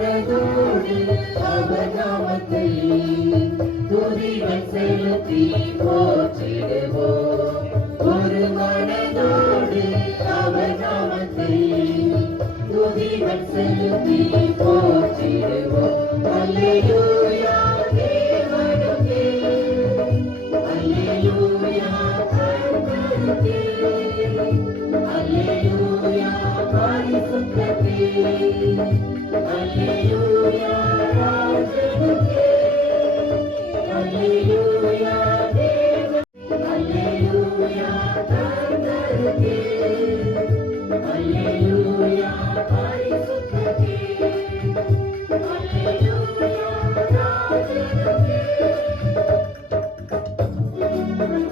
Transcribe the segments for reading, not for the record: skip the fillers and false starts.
மனதோடு அவர் நாமத்தை துதிகள் செலுத்தி போற்றிடுவோம். ஒரு மனதோடு அவர் நாமத்தை துதிகள் செலுத்தி போற்றிடுவோம். அல்லேலூயா தேவனுக்கே, அல்லேலூயா கர்த்தருக்கே, அல்லேலூயா பரிசுத்தரே, அல்லேலூயா ராஜனுக்கே, அல்லேலூயா தேவனுக்கே, அல்லேலூயா கர்த்தருக்கே, அல்லேலூயா பரிசுத்தரே, அல்லேலூயா ராஜனுக்கே.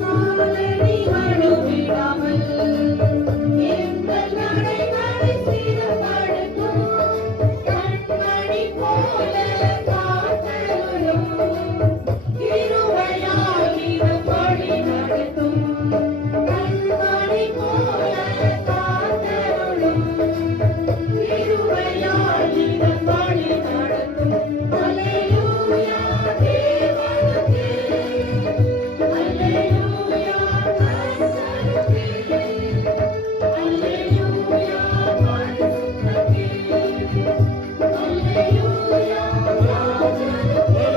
காலடிகளும் விடாமல் எங்கள் நடைகளை ஸ்திரப்படுத்தும். கண்மணி போல காத்தருளும். கிருபையால் நீர் வழி நடத்தும். கண்மணி போல காத்தருளும். கிருபையால் நீர் வழி நடத்தும். அல்லேலூயா தேவனுக்கே, அல்லேலூயா கர்த்தருக்கே, அல்லேலூயா பரிசுத்தரே, அல்லேலூயா ராஜனுக்கே.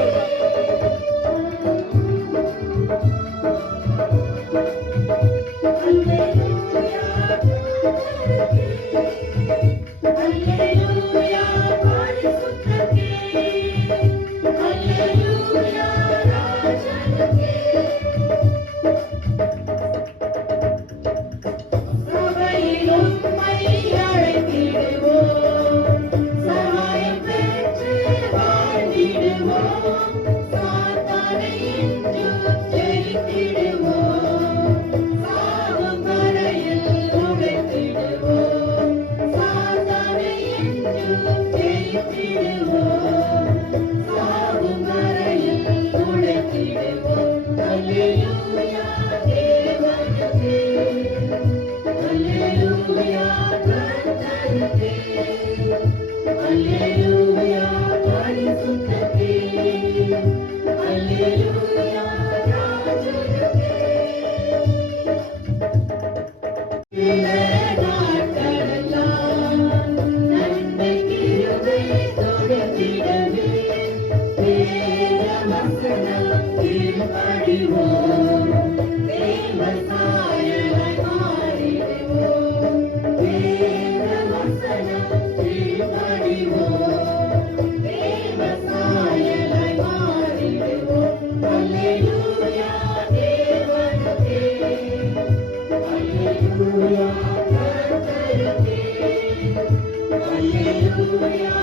அல்லேலூயா கர்த்தருக்கே, அல்லேலூயா பரிசுத்தரே, அல்லேலூயா ராஜனுக்கே. சபையில் உம்மை அழைத்திடுவோம். சகாயம் பெற்று வாழ்ந்திடுவோம். சாத்தானை இன்றும் ஜெயித்திடுவோம். சாவும் வரையில் உழைத்திடுவோம். சாத்தானை இன்றும் ஜெயித்திடுவோம். சாவும் வரையில் உழைத்திடுவோம். அல்லேலூயா தேவனுக்கே, அல்லேலூயா கர்த்தருக்கே, அல்லேலூயா பரிசுத்தரே, அல்லேலூயா ராஜனுக்கே. சில நாட்களெல்லாம் நன்மை கிருபை தொடர்ந்திடவே வேத வசனம் கீழ்ப்படிவோம். தேவ சாயலாய் மாறிடுவோம். வேத வசனம் கீழ்ப்படிவோம். தேவ சாயலாய் மாறிடுவோம். அல்லேலூயா தேவனுக்கே, அல்லேலூயா கர்த்தருக்கே, அல்லேலூயா